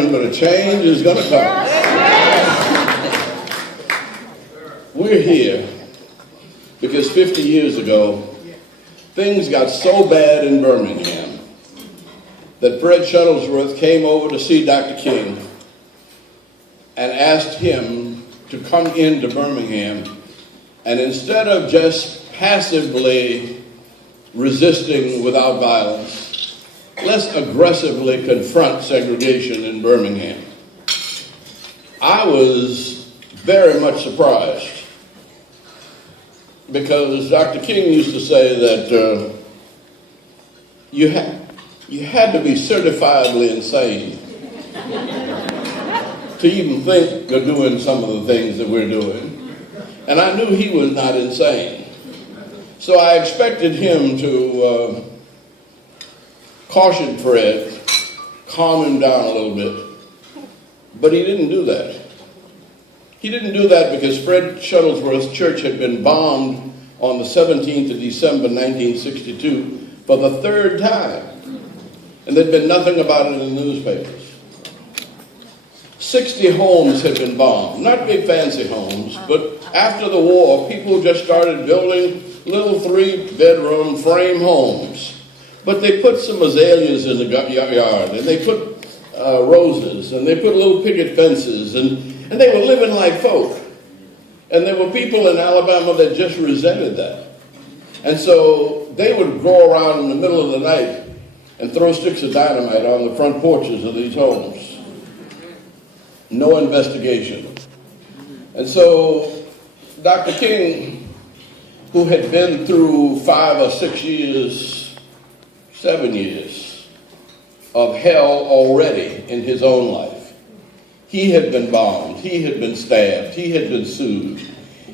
coming, but a change is going to come. We're here because 50 years ago, things got so bad in Birmingham that Fred Shuttlesworth came over to see Dr. King and asked him to come into Birmingham, and instead of just passively resisting without violence, let's aggressively confront segregation in Birmingham. I was very much surprised because Dr. King used to say that you had to be certifiably insane to even think of doing some of the things that we're doing. And I knew he was not insane. So I expected him to caution Fred, calm him down a little bit. But he didn't do that. He didn't do that because Fred Shuttlesworth's church had been bombed on the 17th of December, 1962, for the third time. And there'd been nothing about it in the newspapers. 60 homes had been bombed. Not big fancy homes, but after the war, people just started building little 3-bedroom frame homes. But they put some azaleas in the yard, and they put roses, and they put little picket fences, and they were living like folk. And there were people in Alabama that just resented that. And so they would go around in the middle of the night and throw sticks of dynamite on the front porches of these homes. No investigation. And so Dr. King, who had been through 5 or 6 years, 7 years of hell already in his own life, he had been bombed, he had been stabbed, he had been sued,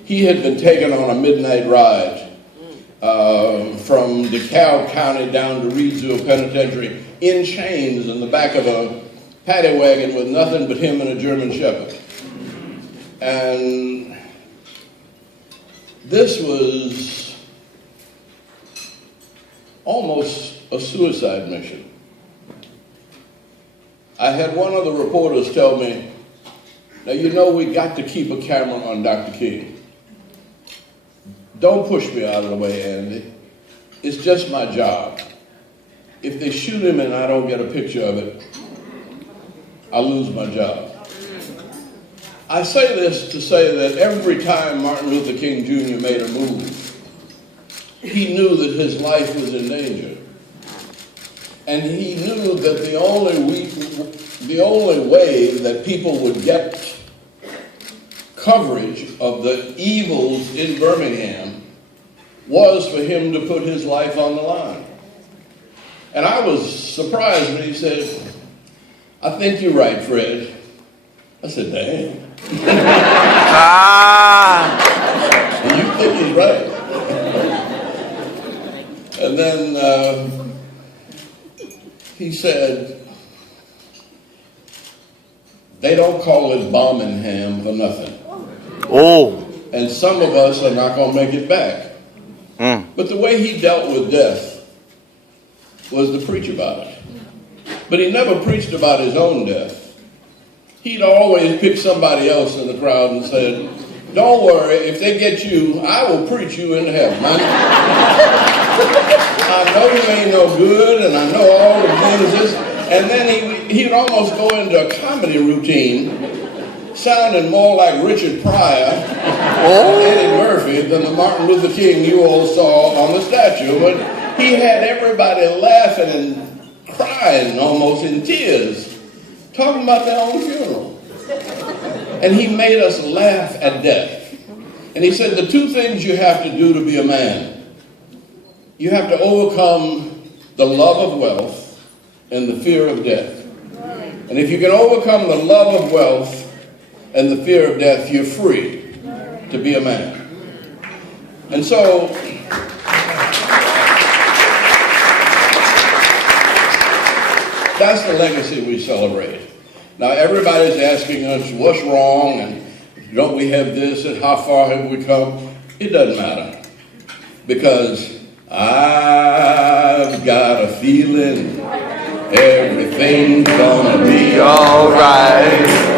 he had been taken on a midnight ride from DeKalb County down to Reidsville Penitentiary in chains in the back of a paddy wagon with nothing but him and a German Shepherd. And this was almost a suicide mission. I had one of the reporters tell me, now you know we got to keep a camera on Dr. King. Don't push me out of the way, Andy. It's just my job. If they shoot him and I don't get a picture of it, I'll lose my job. I say this to say that every time Martin Luther King Jr. made a move, he knew that his life was in danger. And he knew that the only way that people would get coverage of the evils in Birmingham was for him to put his life on the line. And I was surprised when he said, I think you're right, Fred. I said, damn. And you think he's right. And then he said, they don't call it Birmingham for nothing. Oh. And some of us are not going to make it back. But the way he dealt with death was to preach about it. But he never preached about his own death. He'd always pick somebody else in the crowd and said, don't worry, if they get you, I will preach you into heaven. I know you ain't no good, and I know all the things. And then he would almost go into a comedy routine, sounding more like Richard Pryor and Eddie Murphy than the Martin Luther King you all saw on the statue. But he had everybody laughing and crying, almost in tears, talking about their own funeral. And he made us laugh at death. And he said, the two things you have to do to be a man, you have to overcome the love of wealth and the fear of death. And if you can overcome the love of wealth and the fear of death, you're free to be a man. And so, that's the legacy we celebrate. Now everybody's asking us what's wrong and don't we have this and how far have we come? It doesn't matter. Because I've got a feeling Everything's gonna be Alright.